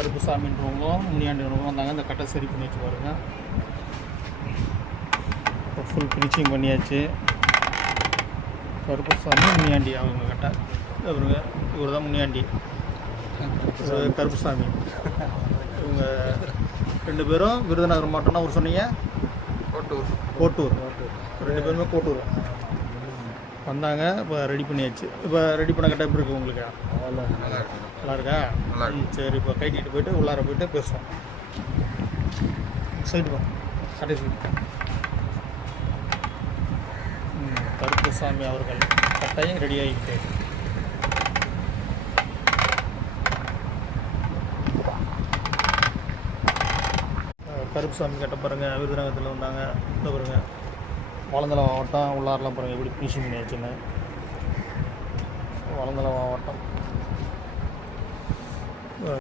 கருப்புசாமின்றவங்களும் முனியாண்டின்றவங்களும் வந்தாங்க. இந்த கட்டை சரி பண்ணி வச்சு பாருங்கள். இப்போ ஃபுல் ஃபினிஷிங் பண்ணியாச்சு. கருப்புசாமி முனியாண்டி அவங்க கட்டை இவருங்க. இவர் தான் முனியாண்டி, கருப்புசாமி. இவங்க 2 பேரும் விருதுநகர் மாவட்டம்னா ஒரு சொன்னீங்க, கோட்டூர். 2 பேருமே கோட்டூர் வந்தாங்க. இப்போ ரெடி பண்ணியாச்சு. இப்போ ரெடி பண்ண கட்ட எப்படி இருக்குது உங்களுக்கு? நல்லா இருக்கா? சரி, இப்போ கைட்டிட்டு போயிட்டு உள்ளார போயிட்டு பேசுவோம். சைடு வா, கட்டை சைடு. கருப்புசாமி அவர்கள் கட்டாயம் ரெடி ஆகிட்டு கருப்புசாமி கட்ட பாருங்கள். விருதுநகரத்தில் வந்தாங்க. இந்த பாருங்கள், வளந்தலை மாவட்டம் உள்ளாரெலாம் பாருங்கள் எப்படி ஃபினிஷிங் பண்ணியாச்சுன்னு. வளந்தலை மாவட்டம்